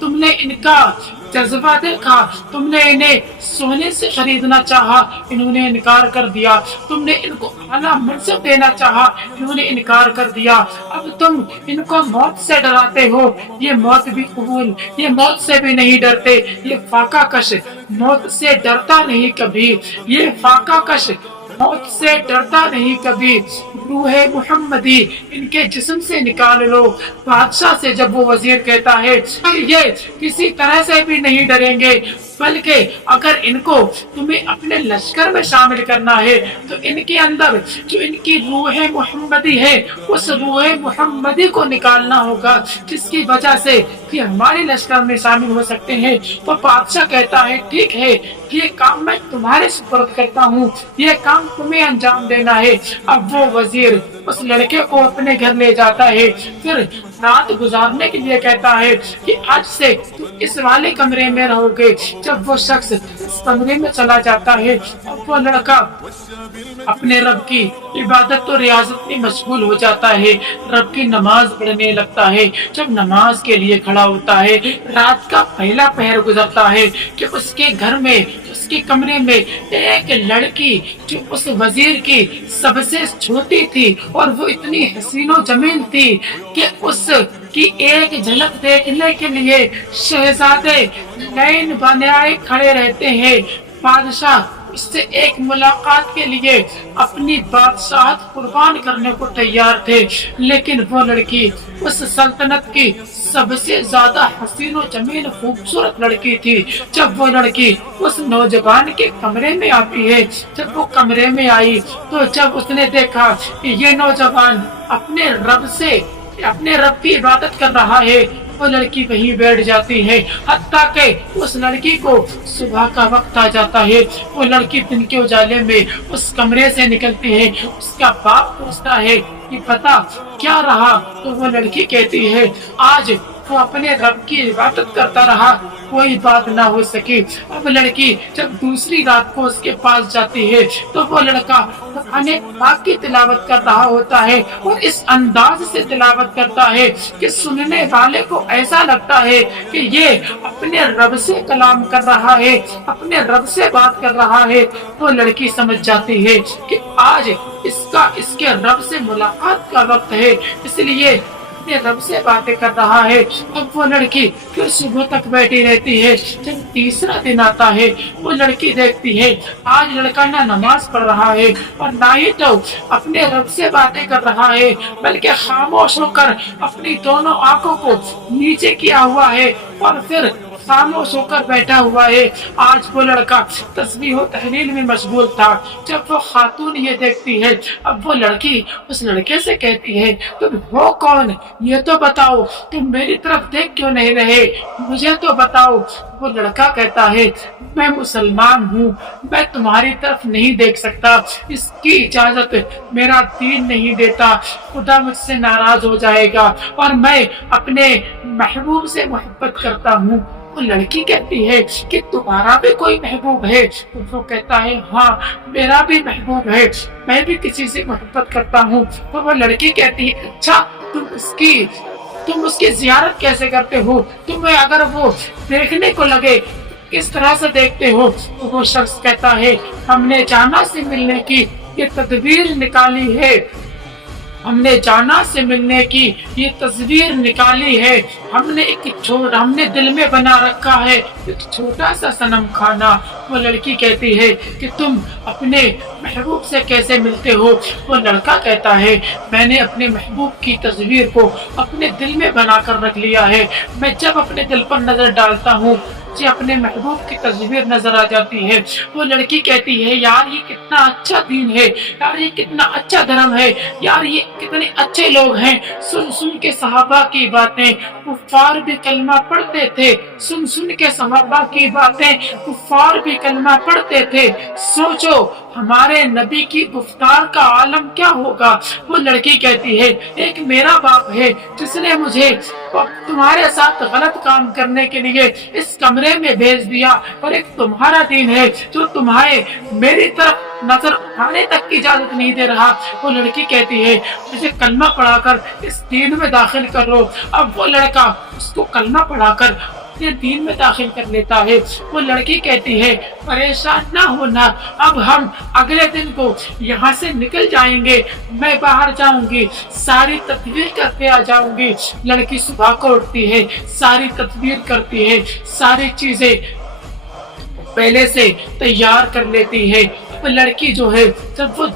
تم نے ان کا جذبہ دیکھا، تم نے انہیں سونے سے خریدنا چاہا، انہوں نے انکار کر دیا، تم نے ان کو اعلیٰ منصب دینا چاہا، انہوں نے انکار کر دیا، اب تم ان کو موت سے ڈراتے ہو، یہ موت بھی قبول، یہ موت سے بھی نہیں ڈرتے، یہ فاقہ کش موت سے ڈرتا نہیں کبھی، یہ فاقہ کش موت سے ڈرتا نہیں کبھی، روح محمدی ان کے جسم سے نکال لو۔ بادشاہ سے جب وہ وزیر کہتا ہے کہ یہ کسی طرح سے بھی نہیں ڈریں گے، بلکہ اگر ان کو تمہیں اپنے لشکر میں شامل کرنا ہے تو ان کے اندر جو ان کی روح محمدی ہے اس روح محمدی کو نکالنا ہوگا، جس کی وجہ سے کہ ہمارے لشکر میں شامل ہو سکتے ہیں۔ تو بادشاہ کہتا ہے ٹھیک ہے، یہ کام میں تمہارے سپرد کرتا ہوں، یہ کام تمہیں انجام دینا ہے۔ اب وہ وزیر اس لڑکے کو اپنے گھر لے جاتا ہے، پھر رات گزارنے کے لیے کہتا ہے کہ آج سے تم اس والے کمرے میں رہو گے۔ جب وہ شخص اس کمرے میں چلا جاتا ہے، اب وہ لڑکا اپنے رب کی عبادت و ریاضت میں مشغول ہو جاتا ہے، رب کی نماز پڑھنے لگتا ہے۔ جب نماز کے لیے کھڑا ہوتا ہے، رات کا پہلا پہر گزرتا ہے کہ اس کے گھر میں، اس کے کمرے میں ایک لڑکی جو اس وزیر کی سب سے چھوٹی تھی اور وہ اتنی حسین و جمیل تھی کہ اس کی ایک جھلک دیکھنے کے لیے شہزادے لائن بنائے کھڑے رہتے ہیں۔ بادشاہ اس سے ایک ملاقات کے لیے اپنی بادشاہت قربان کرنے کو تیار تھے، لیکن وہ لڑکی اس سلطنت کی سب سے زیادہ حسین و جمیل خوبصورت لڑکی تھی۔ جب وہ لڑکی اس نوجوان کے کمرے میں آتی ہے، جب وہ کمرے میں آئی تو جب اس نے دیکھا کہ یہ نوجوان اپنے رب کی عبادت کر رہا ہے، وہ لڑکی وہیں بیٹھ جاتی ہے، حتیٰ کہ اس لڑکی کو صبح کا وقت آ جاتا ہے۔ وہ لڑکی دن کے اجالے میں اس کمرے سے نکلتی ہے، اس کا باپ پوچھتا ہے کہ پتا کیا رہا؟ تو وہ لڑکی کہتی ہے آج وہ اپنے رب کی عبادت کرتا رہا، کوئی بات نہ ہو سکی۔ اب لڑکی جب دوسری رات کو اس کے پاس جاتی ہے تو وہ لڑکا قرآن پاک کی تلاوت کر رہا ہوتا ہے اور اس انداز سے تلاوت کرتا ہے کہ سننے والے کو ایسا لگتا ہے کہ یہ اپنے رب سے کلام کر رہا ہے، اپنے رب سے بات کر رہا ہے۔ وہ لڑکی سمجھ جاتی ہے کہ آج اس کے رب سے ملاقات کا وقت ہے، اس لیے اپنے رب سے باتیں کر رہا ہے۔ اب وہ لڑکی پھر صبح تک بیٹھی رہتی ہے۔ جب تیسرا دن آتا ہے، وہ لڑکی دیکھتی ہے آج لڑکا نہ نماز پڑھ رہا ہے اور نہ ہی تو اپنے رب سے باتیں کر رہا ہے، بلکہ خاموش ہو کر اپنی دونوں آنکھوں کو نیچے کیا ہوا ہے اور پھر خاموش ہو کر بیٹھا ہوا ہے۔ آج وہ لڑکا تسبیح و تحلیل میں مشغول تھا۔ جب وہ خاتون یہ دیکھتی ہے، اب وہ لڑکی اس لڑکے سے کہتی ہے تم ہو کون؟ یہ تو بتاؤ، تم میری طرف دیکھ کیوں نہیں رہے؟ مجھے تو بتاؤ۔ وہ لڑکا کہتا ہے میں مسلمان ہوں، میں تمہاری طرف نہیں دیکھ سکتا، اس کی اجازت میرا دین نہیں دیتا، خدا مجھ سے ناراض ہو جائے گا اور میں اپنے محبوب سے محبت کرتا ہوں۔ وہ لڑکی کہتی ہے کہ تمہارا بھی کوئی محبوب ہے؟ وہ کہتا ہے ہاں میرا بھی محبوب ہے، میں بھی کسی سے محبت کرتا ہوں۔ تو وہ لڑکی کہتی ہے اچھا تم اس کی زیارت کیسے کرتے ہو؟ تمہیں اگر وہ دیکھنے کو لگے کس طرح سے دیکھتے ہو؟ تو وہ شخص کہتا ہے ہم نے جانا سے ملنے کی یہ تدبیر نکالی ہے، ہم نے جانا سے ملنے کی یہ تصویر نکالی ہے، ہم نے دل میں بنا رکھا ہے ایک چھوٹا سا صنم خانہ۔ وہ لڑکی کہتی ہے کہ تم اپنے محبوب سے کیسے ملتے ہو؟ وہ لڑکا کہتا ہے میں نے اپنے محبوب کی تصویر کو اپنے دل میں بنا کر رکھ لیا ہے، میں جب اپنے دل پر نظر ڈالتا ہوں مجھے اپنے محبوب کی تصویر نظر آ جاتی ہے۔ وہ لڑکی کہتی ہے یار یہ کتنا اچھا دین ہے، یار یہ کتنا اچھا دھرم ہے، یار یہ کتنے اچھے لوگ ہیں۔ سن کے صحابہ کی باتیں، کفار بھی کلمہ پڑھتے تھے، سن کے صحابہ کی باتیں، کفار بھی کلمہ پڑھتے تھے، سوچو ہمارے نبی کی گفتار کا عالم کیا ہوگا۔ وہ لڑکی کہتی ہے ایک میرا باپ ہے جس نے مجھے تمہارے ساتھ غلط کام کرنے کے لیے اس کمرے میں بھیج دیا، اور ایک تمہارا دین ہے جو تمہیں میری طرف نظر اٹھانے تک کی اجازت نہیں دے رہا۔ وہ لڑکی کہتی ہے مجھے کلمہ پڑھا کر اس دین میں داخل کر لو۔ اب وہ لڑکا اس کو کلمہ پڑھا کر اپنے دین میں داخل کر لیتا ہے۔ وہ لڑکی کہتی ہے پریشان نہ ہونا، اب ہم اگلے دن کو یہاں سے نکل جائیں گے، میں باہر جاؤں گی، ساری تدبیر کر کے آ جاؤں گی۔ لڑکی صبح کو اٹھتی ہے، ساری تدبیر کرتی ہے، ساری چیزیں پہلے سے تیار کر لیتی ہے۔ وہ لڑکی جو ہے جب وہ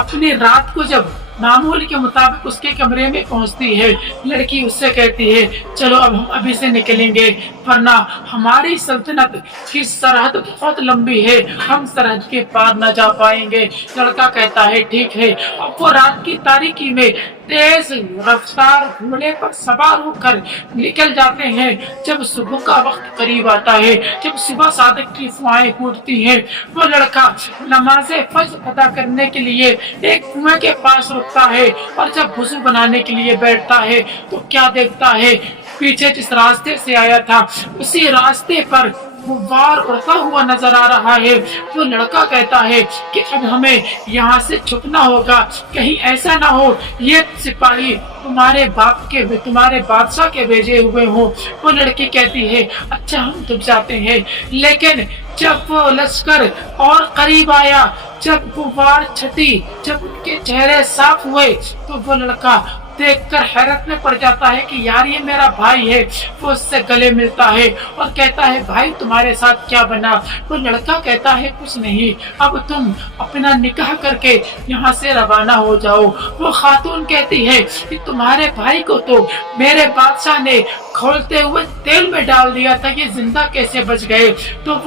اپنی رات کو جب معمول کے مطابق اس کے کمرے میں پہنچتی ہے، لڑکی اس سے کہتی ہے چلو اب ہم ابھی سے نکلیں گے، ورنہ ہماری سلطنت کی سرحد بہت لمبی ہے، ہم سرحد کے پار نہ جا پائیں گے۔ لڑکا کہتا ہے ٹھیک ہے۔ اب وہ رات کی تاریکی میں تیز رفتار گھوڑے پر سوار ہو کر نکل جاتے ہیں۔ جب صبح کا وقت قریب آتا ہے، جب صبح صادق کی فوائیں پھوٹتی ہیں، وہ لڑکا نماز فجر ادا کرنے کے لیے ایک کنویں کے پاس رکتا ہے، اور جب وضو بنانے کے لیے بیٹھتا ہے تو کیا دیکھتا ہے، پیچھے جس راستے سے آیا تھا اسی راستے پر غبار اڑتا ہوا نظر آ رہا ہے۔ وہ لڑکا کہتا ہے کہ اب ہمیں یہاں سے چھپنا ہوگا، کہیں ایسا نہ ہو یہ سپاہی تمہارے بادشاہ کے بھیجے ہوئے ہوں۔ وہ لڑکی کہتی ہے اچھا ہم دب جاتے ہیں، لیکن جب وہ لشکر اور قریب آیا، جب غبار چھٹی، جب ان کے چہرے صاف ہوئے تو وہ لڑکا دیکھ کر حیرت میں پڑ جاتا ہے کہ یار یہ میرا بھائی ہے۔ وہ اس سے گلے ملتا ہے اور کہتا ہے بھائی تمہارے ساتھ کیا بنا؟ وہ لڑکا کہتا ہے کچھ نہیں، اب تم اپنا نکاح کر کے یہاں سے روانہ ہو جاؤ۔ وہ خاتون کہتی ہے کہ تمہارے بھائی کو تو میرے بادشاہ نے کھولتے ہوئے تیل میں ڈال دیا تھا، یہ زندہ کیسے بچ گئے؟ تو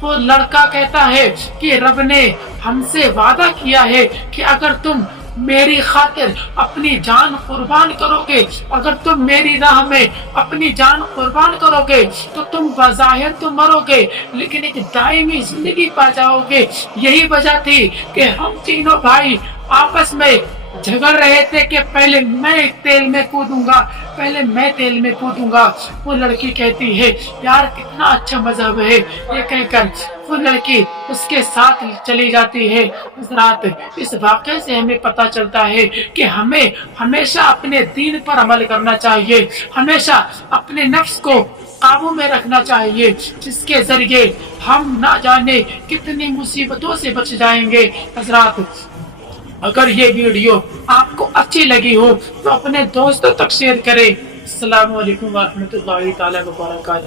وہ لڑکا کہتا ہے کہ رب نے ہم سے وعدہ کیا ہے کہ اگر تم میری خاطر اپنی جان قربان کرو گے، اگر تم میری راہ میں اپنی جان قربان کرو گے تو تم بظاہر تو مرو گے لیکن ایک دائمی زندگی پا جاؤ گے۔ یہی وجہ تھی کہ ہم تینوں بھائی آپس میں جھگڑ رہے تھے کہ پہلے میں تیل میں کودوں گا۔ وہ لڑکی کہتی ہے یار کتنا اچھا مذہب ہے، یہ کہہ کر وہ لڑکی اس کے ساتھ چلی جاتی ہے۔ حضرات اس واقعے سے ہمیں پتہ چلتا ہے کہ ہمیں ہمیشہ اپنے دین پر عمل کرنا چاہیے، ہمیشہ اپنے نفس کو قابو میں رکھنا چاہیے، جس کے ذریعے ہم نہ جانے کتنی مصیبتوں سے بچ جائیں گے۔ حضرات اگر یہ ویڈیو آپ کو اچھی لگی ہو تو اپنے دوستوں تک شیئر کریں۔ السلام علیکم ورحمۃ اللہ تعالی وبرکاتہ۔